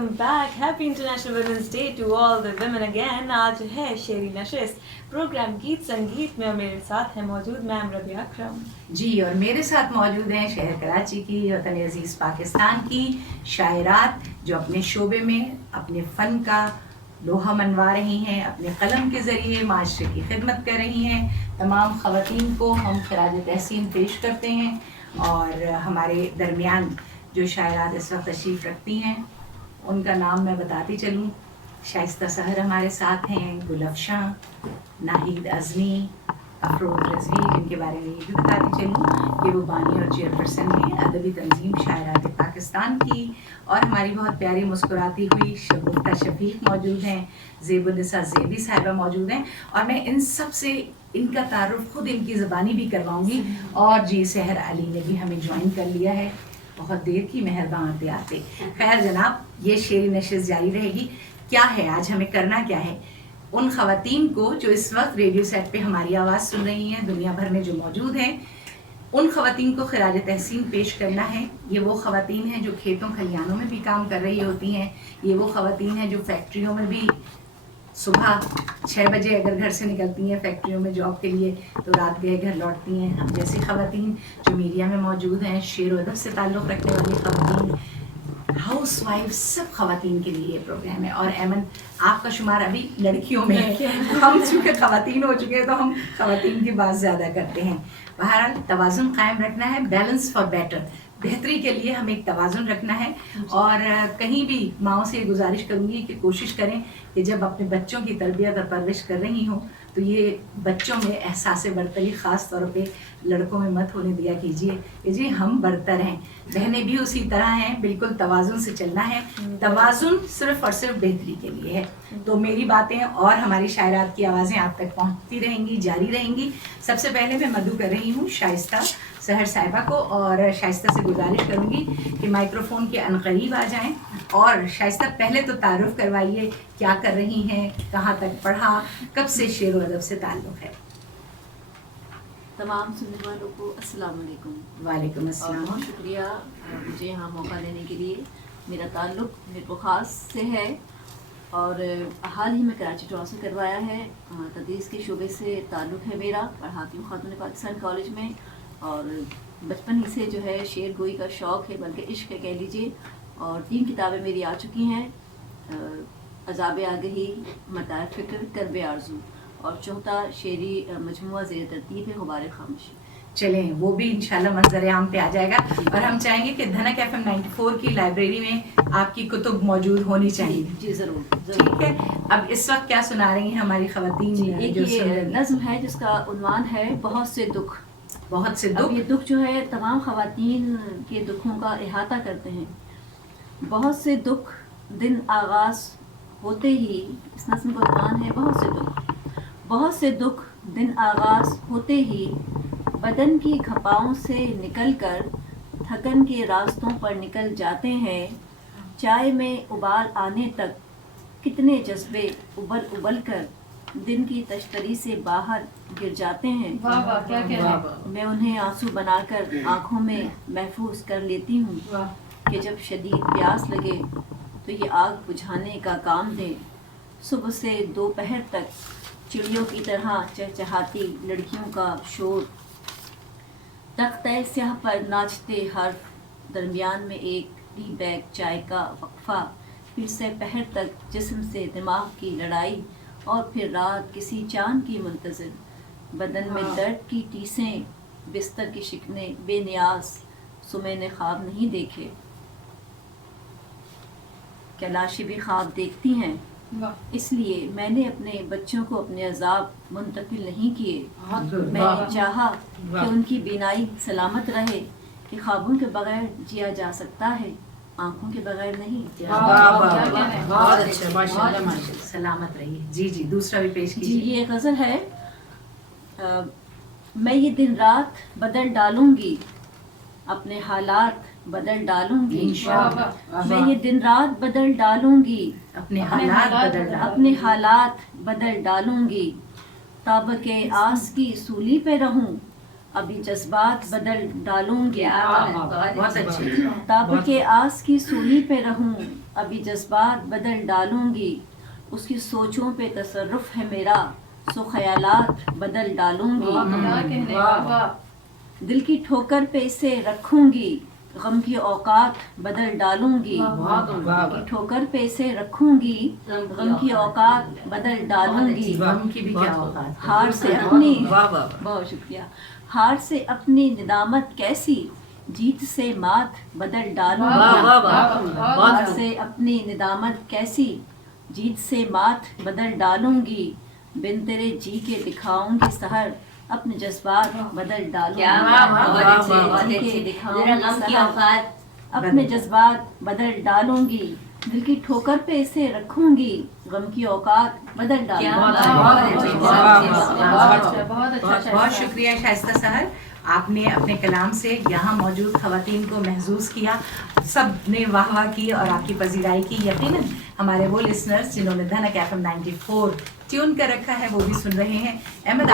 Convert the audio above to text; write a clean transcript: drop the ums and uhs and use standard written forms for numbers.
welcome back. Happy International Women's Day to all the women again. آج ہے شعری نشست پروگرام گیت سنگیت میں، اور میرے ساتھ ہے موجود میم ربیہ اکرم جی، اور میرے ساتھ موجود ہیں شہر کراچی کی، وطن عزیز پاکستان کی شاعرات جو اپنے شعبے میں اپنے فن کا لوہا منوا رہی ہیں، اپنے قلم کے ذریعے معاشرے کی خدمت کر رہی ہیں. تمام خواتین کو ہم خراج تحسین پیش کرتے ہیں. اور ہمارے درمیان جو شاعرات اس وقت تشریف رکھتی ہیں ان کا نام میں بتاتی چلوں. شائستہ سحر ہمارے ساتھ ہیں، گل افشاں، ناہید اعظمی، افروز رضوی، جن کے بارے میں یہ بھی بتاتی چلوں کہ وہ بانی اور چیئرپرسن ہیں ادبی تنظیم شاعرات پاکستان کی. اور ہماری بہت پیاری مسکراتی ہوئی شگفتہ شفیق موجود ہیں، زیب النساء زیبی صاحبہ موجود ہیں. اور میں ان سب سے ان کا تعارف خود ان کی زبانی بھی کرواؤں گی. اور جی، سحر علی نے بھی ہمیں جوائن کر لیا ہے، بہت دیر کی مہربان آتے آتے. خیر جناب، یہ شعری نشست جاری رہے گی. کیا ہے آج ہمیں کرنا کیا ہے؟ ان خواتین کو جو اس وقت ریڈیو سیٹ پہ ہماری آواز سن رہی ہیں، دنیا بھر میں جو موجود ہیں، ان خواتین کو خراج تحسین پیش کرنا ہے. یہ وہ خواتین ہیں جو کھیتوں کھلیانوں میں بھی کام کر رہی ہوتی ہیں. یہ وہ خواتین ہیں جو فیکٹریوں میں بھی صبح 6 بجے اگر گھر سے نکلتی ہیں فیکٹریوں میں جاب کے لیے تو رات گئے گھر لوٹتی ہیں. ہم جیسی خواتین جو میڈیا میں موجود ہیں، شعر و ادب سے تعلق رکھنے والی خواتین، ہاؤس وائف، سب خواتین کے لیے یہ پروگرام ہے. اور ایمن، آپ کا شمار ابھی لڑکیوں میں ہے. ہم چونکہ خواتین ہو چکے ہیں تو ہم خواتین کی بات زیادہ کرتے ہیں. بہرحال توازن قائم رکھنا ہے، بیلنس فار بیٹر، بہتری کے لیے ہمیں ایک توازن رکھنا ہے. اور کہیں بھی ماؤں سے یہ گزارش کروں گی کہ کوشش کریں کہ جب اپنے بچوں کی تربیت اور پرورش کر رہی ہوں تو یہ بچوں میں احساس برتری خاص طور پہ لڑکوں میں مت ہونے دیا کیجیے کہ جی ہم برتر ہیں. بہنیں بھی اسی طرح ہیں، بالکل توازن سے چلنا ہے. توازن صرف اور صرف بہتری کے لیے ہے. تو میری باتیں اور ہماری شاعرات کی آوازیں آپ تک پہنچتی رہیں گی، جاری رہیں گی. سب سے پہلے میں مدعو کر رہی ہوں شائستہ سحر صاحبہ کو، اور شائستہ سے گزارش کروں گی کہ مائکروفون کے عنقریب آ جائیں. اور شائستہ، پہلے تو تعارف کروائیے، کیا کر رہی ہیں، کہاں تک پڑھا، کب سے شعر و ادب سے تعلق ہے؟ تمام سننے والوں کو السلام علیکم. وعلیکم السلام. بہت شکریہ مجھے یہاں موقع دینے کے لیے. میرا تعلق میر خاص سے ہے اور حال ہی میں کراچی ٹرانسفر کروایا ہے. تدریس کے شعبے سے تعلق ہے میرا. پڑھاتی ہوں خاتون پاکستان کالج میں، اور بچپن ہی سے جو ہے شعر گوئی کا شوق ہے، بلکہ عشق ہے کہہ لیجیے. اور 3 کتابیں میری آ چکی ہیں، عذاب آگہی، متاع فکر، کرب آرزو، اور چوتھا شعری مجموعہ زیر ترتیب ہے غبار خاموشی. چلیں وہ بھی انشاءاللہ منظر عام پہ آ جائے گا. اور ہم چاہیں گے کہ دھنک ایف ایم 94 کی لائبریری میں آپ کی کتب موجود ہونی چاہیے. جی ضرور. ٹھیک ہے. اب اس وقت کیا سنا رہی ہیں ہماری خواتین؟ ایک یہ نظم ہے جس کا عنوان ہے بہت سے دکھ. بہت سے اب دکھ. یہ دکھ جو ہے تمام خواتین کے دکھوں کا احاطہ کرتے ہیں. بہت سے دکھ دن آغاز ہوتے ہی، اس نظم کا عنوان ہے بہت سے دکھ. بہت سے دکھ دن آغاز ہوتے ہی بدن کی کھپاؤں سے نکل کر تھکن کے راستوں پر نکل جاتے ہیں. چائے میں ابال آنے تک کتنے جذبے ابل ابل کر دن کی تشتری سے باہر گر جاتے ہیں. میں انہیں آنسو بنا کر آنکھوں میں محفوظ کر لیتی ہوں کہ جب شدید پیاس لگے تو یہ آگ بجھانے کا کام دیں. صبح سے دوپہر تک چڑیوں کی طرح چہچہاتی لڑکیوں کا شور، تختہ سیاہ پر ناچتے حرف، درمیان میں ایک ٹی بیگ چائے کا وقفہ، پھر سے پہر تک جسم سے دماغ کی لڑائی، اور پھر رات کسی چاند کی منتظر. بدن میں درد کی ٹیسیں، بستر کی شکنیں بے نیاز، سو میں نے خواب نہیں دیکھے. کیا لاشیں بھی خواب دیکھتی ہیں؟ اس لیے میں نے اپنے بچوں کو اپنے عذاب منتقل نہیں کیے. میں نے چاہا کہ ان کی بینائی سلامت رہے، کہ خوابوں کے بغیر جیا جا سکتا ہے، آنکھوں کے بغیر نہیں. بہت اچھا، سلامت رہیے. جی جی، دوسرا بھی پیش جی، کیجیے. یہ غزل ہے. میں یہ دن رات بدل ڈالوں گی، اپنے حالات بدل ڈالوں گی. میں یہ دن رات بدل ڈالوں گی، اپنے حالات بدل ڈالوں گی. تاب کے آس کی سولی پہ رہوں، ابھی جذبات بدل ڈالوں گی. بہت اچھے. تاب کے آس کی سولی پہ رہوں، ابھی جذبات بدل ڈالوں گی، اس کی سوچوں پہ تصرف ہے میرا، سو خیالات بدل ڈالوں گی، دل کی ٹھوکر پہ اسے رکھوں گی، غم کی اوقات بدل ڈالوں گی، دل کی ٹھوکر پہ اسے رکھوں گی، غم کی اوقات بدل ڈالوں گی، غم کی بھی کیا اوقات، ہار سے اپنی بہت شکریہ، ہار سے اپنی ندامت کیسی، جیت سے مات بدل ڈالوں گی، ہار سے اپنی ندامت کیسی، جیت سے مات بدل ڈالوں گی، بن تیرے جی کے دکھاؤں گی سحر، اپنے جذبات بدل ڈالوں گی، اپنے جذبات بدل ڈالوں گی، دل کی ٹھوکر پہ اسے رکھوں گی، غم کی اوقات بدل ڈالوں گی۔ بہت شکریہ شائستہ سحر، آپ نے اپنے کلام سے یہاں موجود خواتین کو محظوظ کیا، سب نے واہ واہ کی اور آپ کی پذیرائی کی۔ یقیناً ہمارے وہ لسنرز جنہوں نے دھنک FM 94 ٹیون کر رکھا ہے وہ بھی سن رہے ہیں۔ احمد